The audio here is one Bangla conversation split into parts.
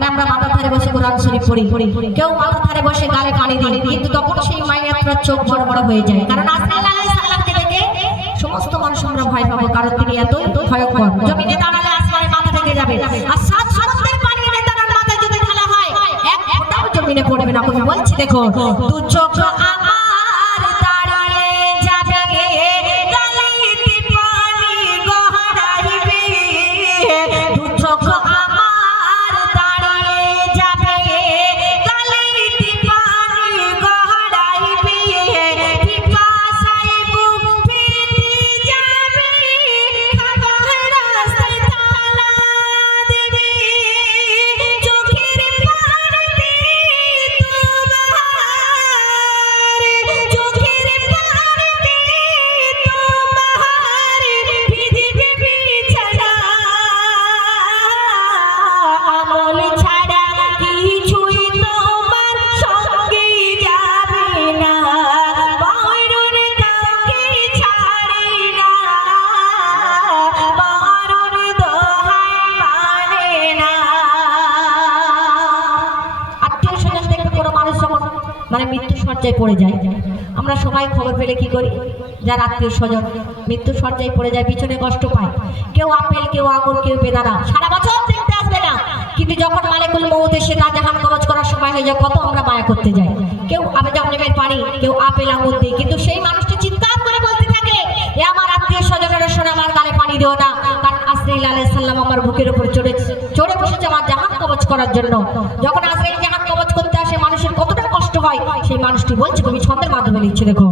মানে আমরা মাথা ধারে বসে কোরআন শরীফ পড়ি। কেউ মাথা ধারে বসে গালে পানি দিই কিন্তু তখন সেই মাইয়াত্রার চোখ বড় বড় হয়ে যায়। কারণ দেখে সমস্ত মানুষ আমরা ভয় পাবো কারণ তিনি এত ভয়ঙ্কর। জমিনে দাঁড়ালে আসমানে মাথা থেকে যাবে। আর সাত সমুদ্রের পানি এনে দাঁড়ান মাথায় যদি ঢালা হয় এক ফোঁটাও জমিনে পড়বে না। কবি বলছি দেখো দু চোখ মানে মৃত্যু সজ্জায় পড়ে যায়। আমরা সবাই খবর পেলে কি করি? যার আত্মীয় স্বজন মৃত্যু সজ্জায় পড়ে যায়, পিছনে কষ্ট পায়। কেউ আপেল, কেউ আঙুর, কেউ বেদানা। সারা বছর দেখতে আসবে না। কিন্তু যখন মালিকুল মৌত তার জাহান কবচ করার সময় হয়ে যায়, কত আমরা মায়া করতে যাই। কেউ আবে জমজমের পানি কেউ আপেল, আঙুর দিই। কিন্তু সেই মানুষটি চিন্তা করে বলতে থাকে, এ আমার আত্মীয় স্বজনেরা শোনা আমার গালে পানি দিও না। কারণ আমার বুকের উপর চড়ে চড়ে বসেছে আমার জাহান কবচ করার জন্য। যখন আসরাইল জাহান কবচ হয় সেই মানুষটি বলছে তুমি ছন্দের মাধ্যমে লিখছে দেখো।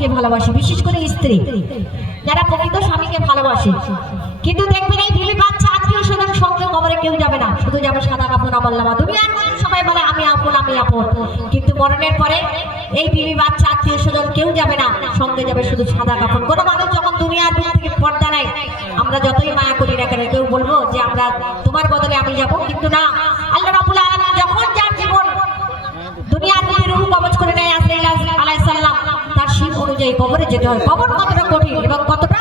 সবাইকে ভালোবাসি, বিশেষ করে স্ত্রী। যারা প্রকৃত স্বামীকে ভালোবাসে। কিন্তু দেখবেন এই ভেবে বাচ্চা আত্মীয় স্বজন সঙ্গে কবরে কেউ যাবে না। শুধু যাবে সাদা কাপড় আমল্লামা দুনিয়ার মানুষ সবাই বলে, আমি আপন আমি আপন। কিন্তু মরণের পরে এই বিবি বাচ্চা আত্মীয় স্বজন কেউ যাবে না, সঙ্গে যাবে শুধু সাদা কাপড়। কোনো মানুষ যখন দুনিয়ার দিক থেকে পর্দা নেয়, আমরা যতই মায়া করি না কেন, কেউ বলব যে, আমরা তোমার বদলে আমি যাব। কিন্তু না অনুযায়ী কবরে যেতে হয় কবর কতটা কঠিন এবং কতটা